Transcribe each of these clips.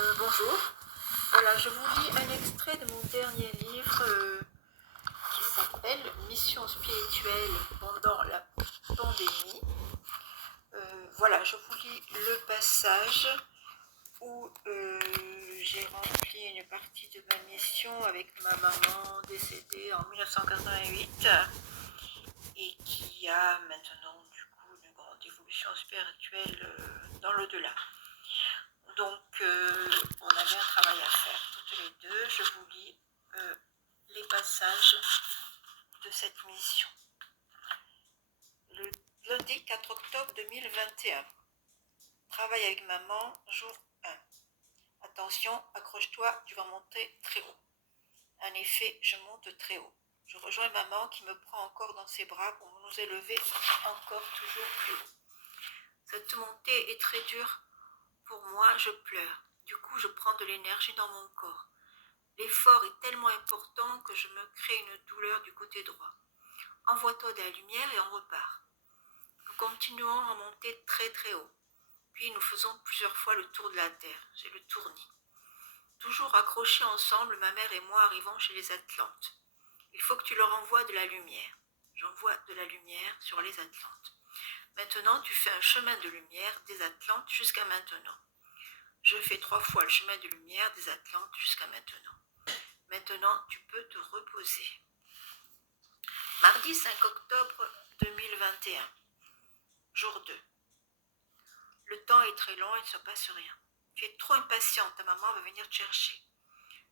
Bonjour. Voilà, je vous lis un extrait de mon dernier livre qui s'appelle Mission spirituelle pendant la pandémie. Voilà, je vous lis le passage où j'ai rempli une partie de ma mission avec ma maman décédée en 1988 et qui a maintenant du coup une grande évolution spirituelle dans l'au-delà. Donc, on avait un travail à faire toutes les deux. Je vous lis les passages de cette mission. Le lundi 4 octobre 2021. Travail avec maman, jour 1. Attention, accroche-toi, tu vas monter très haut. En effet, je monte très haut. Je rejoins maman qui me prend encore dans ses bras pour nous élever encore toujours plus haut. Cette montée est très dure. Pour moi, je pleure. Du coup, je prends de l'énergie dans mon corps. L'effort est tellement important que je me crée une douleur du côté droit. Envoie-toi de la lumière et on repart. Nous continuons à monter très très haut. Puis nous faisons plusieurs fois le tour de la Terre. J'ai le tournis. Toujours accrochés ensemble, ma mère et moi arrivons chez les Atlantes. Il faut que tu leur envoies de la lumière. J'envoie de la lumière sur les Atlantes. Maintenant, tu fais un chemin de lumière des Atlantes jusqu'à maintenant. Je fais 3 fois le chemin de lumière des Atlantes jusqu'à maintenant. Maintenant, tu peux te reposer. Mardi 5 octobre 2021, jour 2. Le temps est très long et il ne se passe rien. Tu es trop impatiente, ta maman va venir te chercher.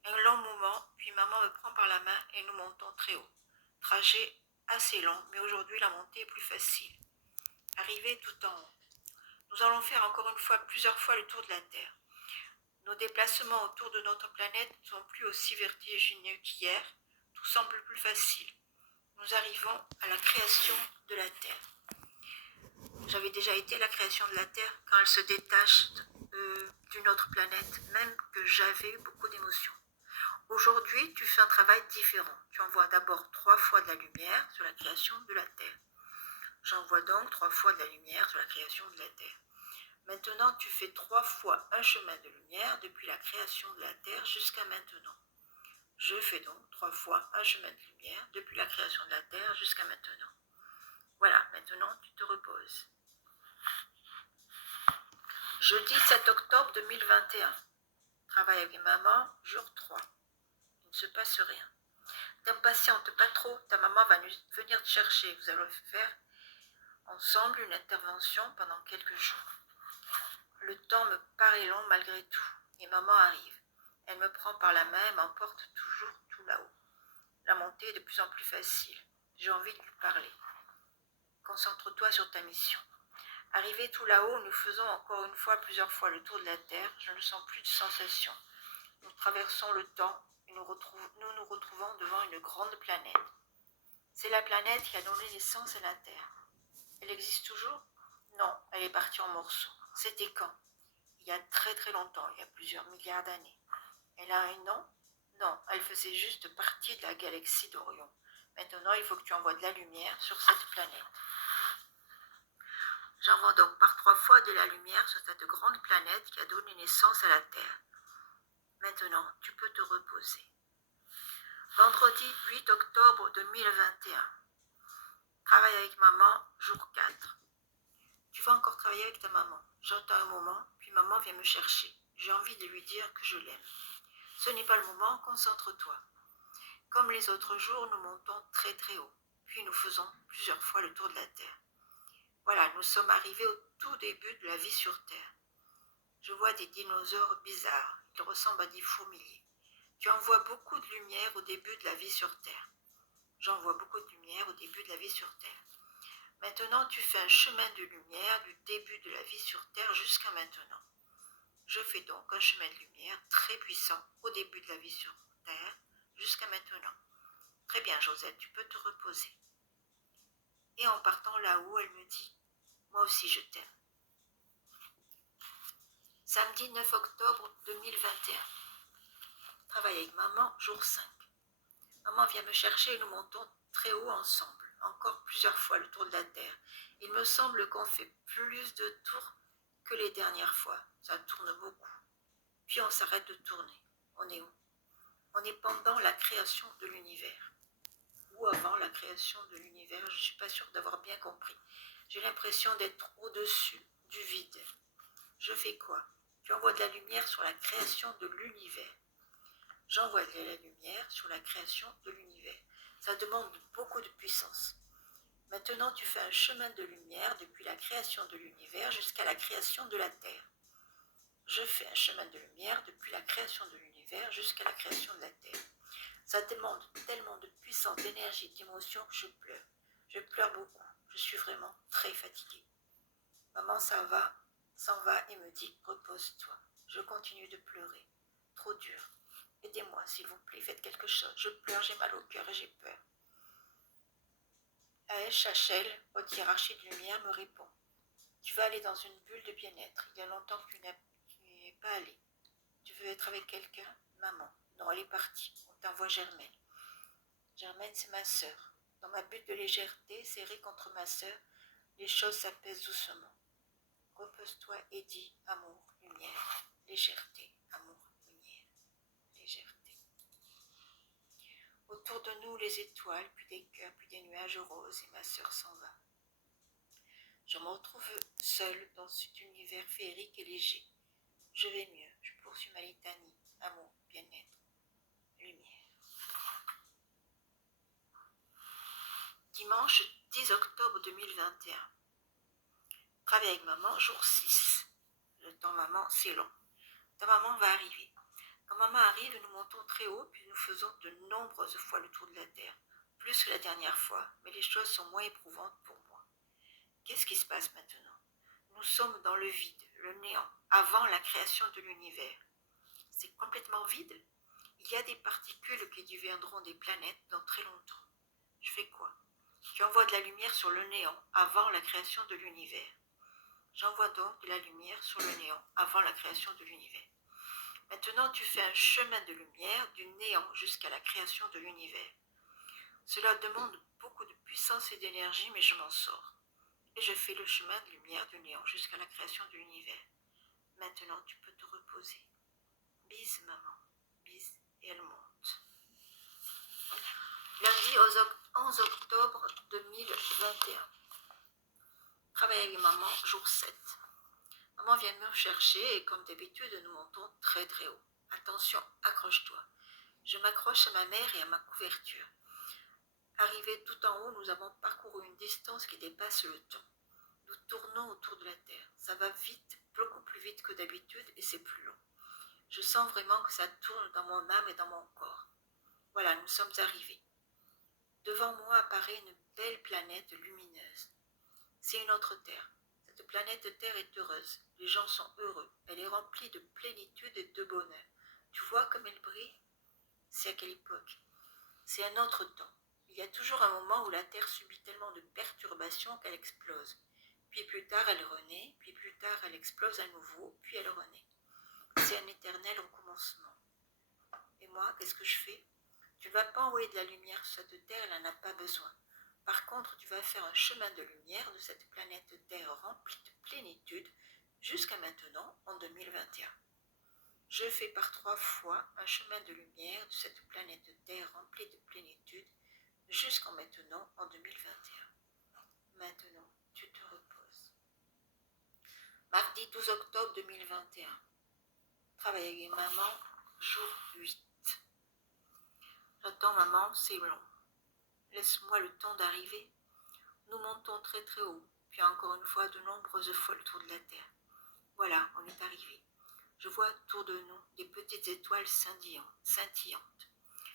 Un long moment, puis maman me prend par la main et nous montons très haut. Trajet assez long, mais aujourd'hui la montée est plus facile. Arrivé tout en haut. Nous allons faire encore une fois, plusieurs fois le tour de la Terre. Nos déplacements autour de notre planète ne sont plus aussi vertigineux qu'hier. Tout semble plus facile. Nous arrivons à la création de la Terre. J'avais déjà été à la création de la Terre quand elle se détache d'une autre planète, même que j'avais eu beaucoup d'émotions. Aujourd'hui, tu fais un travail différent. Tu envoies d'abord 3 fois de la lumière sur la création de la Terre. J'envoie donc 3 fois de la lumière sur la création de la Terre. Maintenant, tu fais 3 fois un chemin de lumière depuis la création de la Terre jusqu'à maintenant. Je fais donc 3 fois un chemin de lumière depuis la création de la Terre jusqu'à maintenant. Voilà, maintenant tu te reposes. Jeudi 7 octobre 2021. Travail avec maman, jour 3. Il ne se passe rien. T'impatiente pas trop, ta maman va venir te chercher. Vous allez faire ensemble une intervention pendant quelques jours. Le temps me paraît long malgré tout. Et maman arrive. Elle me prend par la main et m'emporte toujours tout là-haut. La montée est de plus en plus facile. J'ai envie de lui parler. Concentre-toi sur ta mission. Arrivé tout là-haut, nous faisons encore une fois, plusieurs fois le tour de la Terre. Je ne sens plus de sensation. Nous traversons le temps et nous nous retrouvons devant une grande planète. C'est la planète qui a donné naissance à la Terre. Elle existe toujours? Non, elle est partie en morceaux. C'était quand? Il y a très très longtemps, il y a plusieurs milliards d'années. Elle a un nom? Non, elle faisait juste partie de la galaxie d'Orion. Maintenant, il faut que tu envoies de la lumière sur cette planète. J'envoie donc par 3 fois de la lumière sur cette grande planète qui a donné naissance à la Terre. Maintenant, tu peux te reposer. Vendredi 8 octobre 2021. Travail avec maman, jour 4. Tu vas encore travailler avec ta maman. J'entends un moment, puis maman vient me chercher. J'ai envie de lui dire que je l'aime. Ce n'est pas le moment, concentre-toi. Comme les autres jours, nous montons très très haut. Puis nous faisons plusieurs fois le tour de la Terre. Voilà, nous sommes arrivés au tout début de la vie sur Terre. Je vois des dinosaures bizarres. Ils ressemblent à des fourmiliers. Tu envoies beaucoup de lumière au début de la vie sur Terre. J'envoie beaucoup de lumière au début de la vie sur Terre. Maintenant, tu fais un chemin de lumière du début de la vie sur Terre jusqu'à maintenant. Je fais donc un chemin de lumière très puissant au début de la vie sur Terre jusqu'à maintenant. Très bien, Josette, tu peux te reposer. Et en partant là-haut, elle me dit, moi aussi je t'aime. Samedi 9 octobre 2021. Travail avec maman, jour 5. Maman vient me chercher et nous montons très haut ensemble, encore plusieurs fois le tour de la Terre. Il me semble qu'on fait plus de tours que les dernières fois. Ça tourne beaucoup. puis on s'arrête de tourner. On est où? On est pendant la création de l'univers. Ou avant la création de l'univers, je ne suis pas sûre d'avoir bien compris. J'ai l'impression d'être au-dessus du vide. Je fais quoi? Tu envoies de la lumière sur la création de l'univers. J'envoie de la lumière sur la création de l'univers. Ça demande beaucoup de puissance. Maintenant, tu fais un chemin de lumière depuis la création de l'univers jusqu'à la création de la Terre. Je fais un chemin de lumière depuis la création de l'univers jusqu'à la création de la Terre. Ça demande tellement de puissance, d'énergie, d'émotion que je pleure. Je pleure beaucoup. Je suis vraiment très fatiguée. Maman s'en va et me dit, repose-toi. Je continue de pleurer. Trop dur. Aidez-moi, s'il vous plaît, faites quelque chose. Je pleure, j'ai mal au cœur et j'ai peur. Aesh Hachel, haute hiérarchie de lumière, me répond. Tu vas aller dans une bulle de bien-être. Il y a longtemps que tu n'y es pas allé. Tu veux être avec quelqu'un? Maman. Non, elle est partie. On t'envoie Germaine. Germaine, c'est ma sœur. Dans ma bulle de légèreté, serrée contre ma sœur, les choses s'apaisent doucement. Repose-toi et dis amour, lumière, légèreté, amour, lumière, légèreté. Autour de nous, les étoiles, puis des cœurs, puis des nuages roses, et ma sœur s'en va. Je me retrouve seule dans cet univers féerique et léger. Je vais mieux, je poursuis ma litanie, amour, bien-être, lumière. Dimanche 10 octobre 2021. Travail avec maman, jour 6. Le temps maman, c'est long. Ta maman va arriver. Quand maman arrive, nous montons très haut, puis nous faisons de nombreuses fois le tour de la Terre. Plus que la dernière fois, mais les choses sont moins éprouvantes pour moi. Qu'est-ce qui se passe maintenant? Nous sommes dans le vide, le néant, avant la création de l'univers. C'est complètement vide? Il y a des particules qui deviendront des planètes dans très longtemps. Je fais quoi? Tu envoies de la lumière sur le néant avant la création de l'univers. J'envoie donc de la lumière sur le néant avant la création de l'univers. Maintenant, tu fais un chemin de lumière du néant jusqu'à la création de l'univers. Cela demande beaucoup de puissance et d'énergie, mais je m'en sors. Et je fais le chemin de lumière du néant jusqu'à la création de l'univers. Maintenant, tu peux te reposer. Bise, maman. Bise, et elle monte. Lundi 11 octobre 2021. Travail avec maman, jour 7. Maman vient me chercher et comme d'habitude, nous montons très très haut. Attention, accroche-toi. Je m'accroche à ma mère et à ma couverture. Arrivés tout en haut, nous avons parcouru une distance qui dépasse le temps. Nous tournons autour de la Terre. Ça va vite, beaucoup plus vite que d'habitude et c'est plus long. Je sens vraiment que ça tourne dans mon âme et dans mon corps. Voilà, nous sommes arrivés. Devant moi apparaît une belle planète lumineuse. C'est une autre Terre. Cette planète Terre est heureuse. Les gens sont heureux. Elle est remplie de plénitude et de bonheur. Tu vois comme elle brille? C'est à quelle époque? C'est un autre temps. Il y a toujours un moment où la Terre subit tellement de perturbations qu'elle explose. Puis plus tard, elle renaît, puis plus tard, elle explose à nouveau, puis elle renaît. C'est un éternel recommencement. Et moi, qu'est-ce que je fais? Tu ne vas pas envoyer de la lumière sur cette Terre, elle n'en a pas besoin. Par contre, tu vas faire un chemin de lumière de cette planète Terre remplie de plénitude jusqu'à maintenant, en 2021. Je fais par 3 fois un chemin de lumière de cette planète Terre remplie de plénitude jusqu'en maintenant, en 2021. Maintenant, tu te reposes. Mardi 12 octobre 2021. Travail avec maman, jour 8. J'attends maman, c'est long. Laisse-moi le temps d'arriver. Nous montons très très haut, puis encore une fois de nombreuses fois le tour de la Terre. Voilà, on est arrivé. Je vois autour de nous des petites étoiles scintillantes.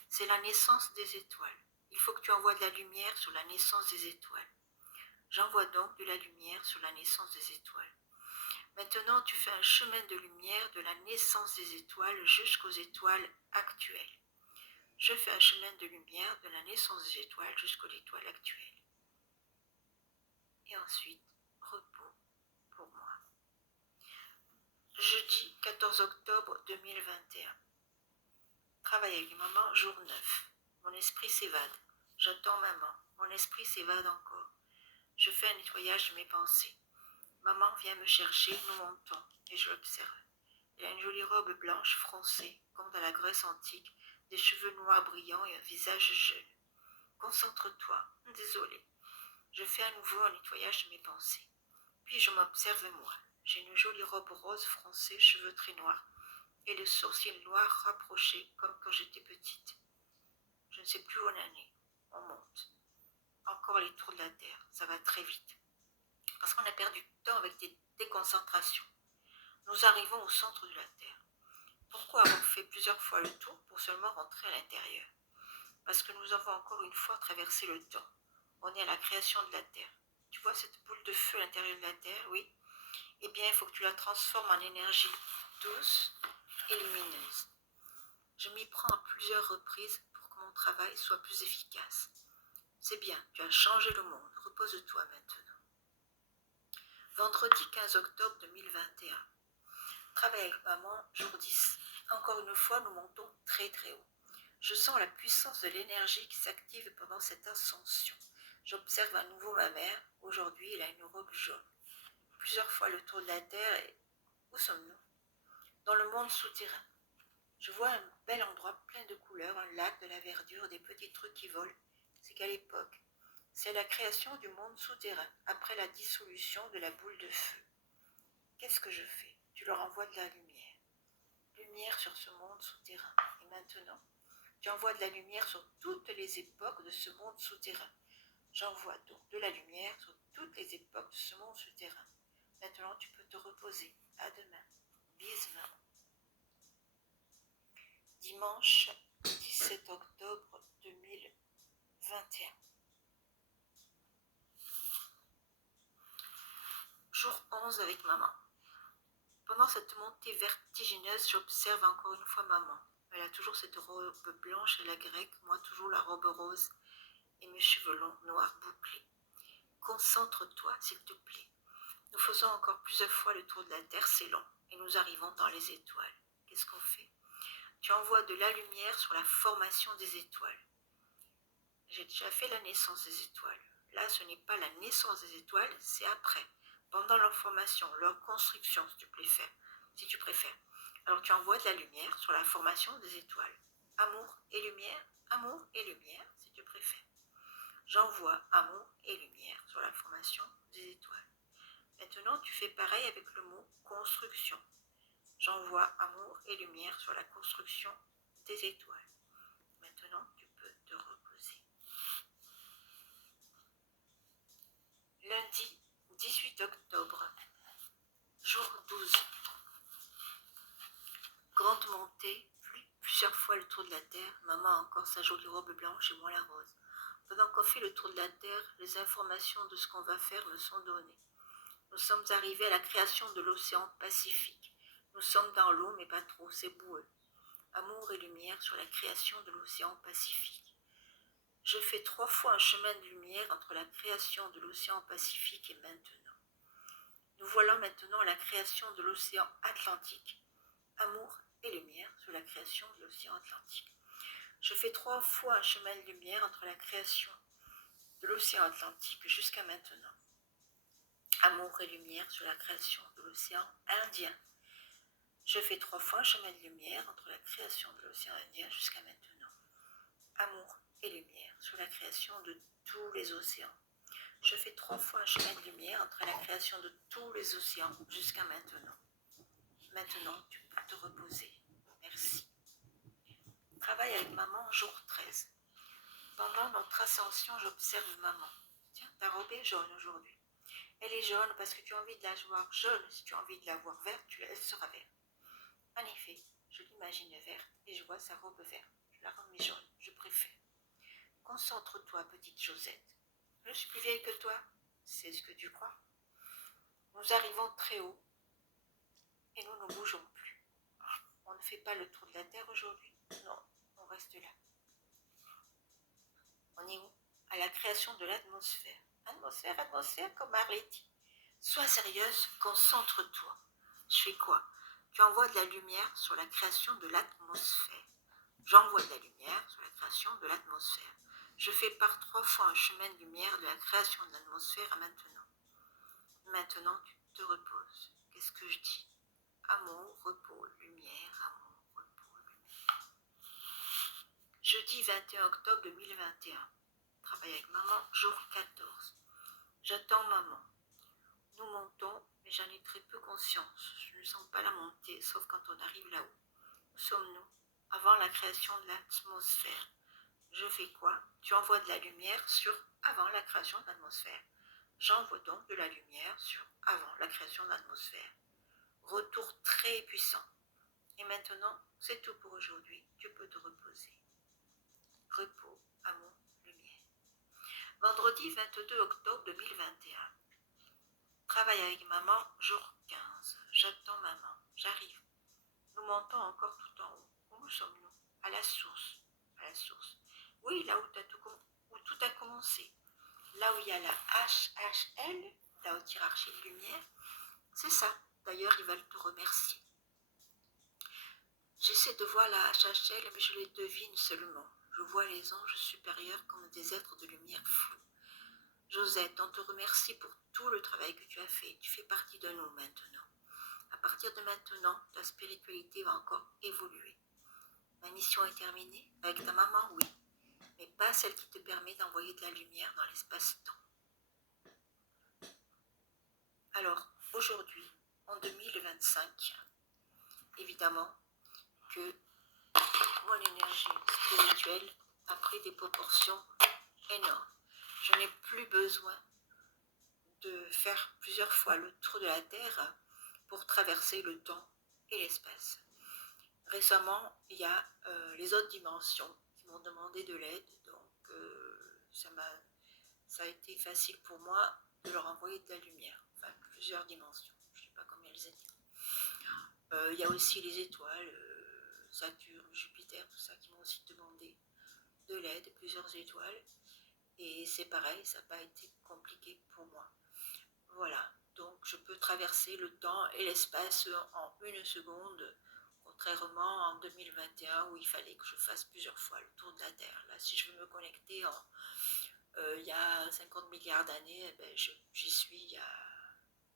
C'est la naissance des étoiles. Il faut que tu envoies de la lumière sur la naissance des étoiles. J'envoie donc de la lumière sur la naissance des étoiles. Maintenant, tu fais un chemin de lumière de la naissance des étoiles jusqu'aux étoiles actuelles. Je fais un chemin de lumière de la naissance des étoiles jusqu'aux étoiles actuelles. Et ensuite, repos pour moi. Jeudi 14 octobre 2021. Travail avec maman, jour 9. Mon esprit s'évade. J'attends maman. Mon esprit s'évade encore. Je fais un nettoyage de mes pensées. Maman vient me chercher, nous montons, et je l'observe. Elle a une jolie robe blanche froncée, comme dans la Grèce antique, des cheveux noirs brillants et un visage jeune. Concentre-toi. Désolé. Je fais à nouveau un nettoyage de mes pensées. Puis je m'observe moi. J'ai une jolie robe rose froncée, cheveux très noirs, et les sourcils noirs rapprochés comme quand j'étais petite. Je ne sais plus où on en est. On monte. Encore les tours de la Terre. Ça va très vite. Parce qu'on a perdu du temps avec des déconcentrations. Nous arrivons au centre de la Terre. Pourquoi avoir fait plusieurs fois le tour pour seulement rentrer à l'intérieur? Parce que nous avons encore une fois traversé le temps. On est à la création de la Terre. Tu vois cette boule de feu à l'intérieur de la Terre, oui? Eh bien, il faut que tu la transformes en énergie douce et lumineuse. Je m'y prends à plusieurs reprises pour que mon travail soit plus efficace. C'est bien, tu as changé le monde. Repose-toi maintenant. Vendredi 15 octobre 2021. Travail avec maman, jour 10. Encore une fois, nous montons très très haut. Je sens la puissance de l'énergie qui s'active pendant cette ascension. J'observe à nouveau ma mère. Aujourd'hui, elle a une robe jaune. Plusieurs fois le tour de la Terre et... Où sommes-nous? Dans le monde souterrain. Je vois un bel endroit plein de couleurs, un lac, de la verdure, des petits trucs qui volent. C'est quelle époque? C'est la création du monde souterrain, après la dissolution de la boule de feu. Qu'est-ce que je fais? Tu leur envoies de la lumière. Lumière sur ce monde souterrain. Et maintenant, tu envoies de la lumière sur toutes les époques de ce monde souterrain. J'envoie donc de la lumière sur toutes les époques de ce monde souterrain. Maintenant, tu peux te reposer. À demain. Bise, maman. Dimanche 17 octobre 2021. Jour 11 avec maman. Pendant cette montée vertigineuse, j'observe encore une fois maman. Elle a toujours cette robe blanche à la grecque, moi toujours la robe rose et mes cheveux longs, noirs, bouclés. Concentre-toi, s'il te plaît. Nous faisons encore plusieurs fois le tour de la Terre, c'est long, et nous arrivons dans les étoiles. Qu'est-ce qu'on fait? Tu envoies de la lumière sur la formation des étoiles. J'ai déjà fait la naissance des étoiles. Là, ce n'est pas la naissance des étoiles, c'est après, pendant leur formation, leur construction, si tu préfères. Alors tu envoies de la lumière sur la formation des étoiles. Amour et lumière, si tu préfères. J'envoie amour et lumière sur la formation des étoiles. Maintenant, tu fais pareil avec le mot construction. J'envoie amour et lumière sur la construction des étoiles. Maintenant, tu peux te reposer. Lundi 18 octobre, jour 12. Grande montée, plusieurs fois le tour de la Terre. Maman a encore sa jolie robe blanche et moi la rose. Pendant qu'on fait le tour de la Terre, les informations de ce qu'on va faire me sont données. Nous sommes arrivés à la création de l'océan Pacifique. Nous sommes dans l'eau, mais pas trop, c'est boueux. Amour et lumière sur la création de l'océan Pacifique. Je fais 3 fois un chemin de lumière entre la création de l'océan Pacifique et maintenant. Nous voilà maintenant à la création de l'océan Atlantique. Amour et lumière sur la création de l'océan Atlantique. Je fais 3 fois un chemin de lumière entre la création de l'océan Atlantique jusqu'à maintenant. Amour et lumière sur la création de l'océan Indien. Je fais 3 fois un chemin de lumière entre la création de l'océan Indien jusqu'à maintenant. Amour et lumière sur la création de tous les océans. Je fais 3 fois un chemin de lumière entre la création de tous les océans jusqu'à maintenant. Maintenant, tu peux te reposer. Merci. Travail avec maman, jour 13. Pendant notre ascension, j'observe maman. Tiens, ta robe est jaune aujourd'hui. Elle est jaune parce que tu as envie de la voir jaune. Si tu as envie de la voir verte, elle sera verte. En effet, je l'imagine verte et je vois sa robe verte. Je la remets jaune, je préfère. Concentre-toi, petite Josette. Je suis plus vieille que toi. C'est ce que tu crois. Nous arrivons très haut et nous ne bougeons plus. On ne fait pas le tour de la Terre aujourd'hui. Non, on reste là. On est où? À la création de l'atmosphère. Atmosphère, comme Marley dit. Sois sérieuse, concentre-toi. Je fais quoi? Tu envoies de la lumière sur la création de l'atmosphère. J'envoie de la lumière sur la création de l'atmosphère. Je fais par 3 fois un chemin de lumière de la création de l'atmosphère à maintenant. Maintenant, tu te reposes. Qu'est-ce que je dis? amour, repos, lumière, amour, repos, lumière. Jeudi 21 octobre 2021. Travail avec maman, jour 14. J'attends maman. Nous montons, mais j'en ai très peu conscience. Je ne sens pas la montée, sauf quand on arrive là-haut. Où sommes-nous? Avant la création de l'atmosphère. Je fais quoi? Tu envoies de la lumière sur avant la création de l'atmosphère. J'envoie donc de la lumière sur avant la création de l'atmosphère. Retour très puissant. Et maintenant, c'est tout pour aujourd'hui. Tu peux te reposer. Repos, amour, lumière. Vendredi 22 octobre 2021. Travail avec maman, jour 15. J'attends maman. J'arrive. Nous montons encore tout en haut. Où sommes-nous? À la source. À la source. Oui, là où tout a commencé. Là où il y a la HHL, la haute hiérarchie de lumière. C'est ça. D'ailleurs, ils veulent te remercier. J'essaie de voir la HHL, mais je les devine seulement. Je vois les anges supérieurs comme des êtres de lumière flous. Josette, on te remercie pour tout le travail que tu as fait. Tu fais partie de nous maintenant. À partir de maintenant, ta spiritualité va encore évoluer. Ma mission est terminée. Avec ta maman, oui. Mais pas celle qui te permet d'envoyer de la lumière dans l'espace-temps. Alors, aujourd'hui, en 2025, évidemment que mon énergie spirituelle a pris des proportions énormes. Je n'ai plus besoin de faire plusieurs fois le tour de la Terre pour traverser le temps et l'espace. Récemment, il y a les autres dimensions qui m'ont demandé de l'aide, donc ça a été facile pour moi de leur envoyer de la lumière, enfin plusieurs dimensions, je ne sais pas combien elles étaient. Il y a aussi les étoiles, Saturne, Jupiter, tout ça qui m'ont aussi demandé de l'aide, plusieurs étoiles, et c'est pareil, ça n'a pas été compliqué pour moi. Voilà, donc je peux traverser le temps et l'espace en une seconde, contrairement en 2021 où il fallait que je fasse plusieurs fois le tour de la Terre. Là, si je veux me connecter il y a 50 milliards d'années, eh ben, j'y suis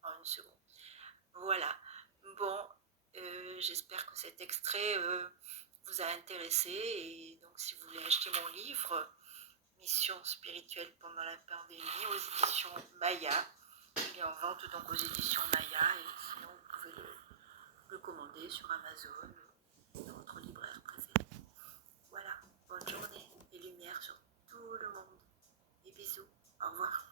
en une seconde. Voilà, bon, j'espère que cet extrait vous a intéressé, et donc si vous voulez acheter mon livre, Mission spirituelle pendant la pandémie, aux éditions Maya, il est en vente donc aux éditions Maya, et sinon vous pouvez le commander sur Amazon ou dans votre libraire préféré. Voilà, bonne journée et lumière sur tout le monde. Et bisous, au revoir.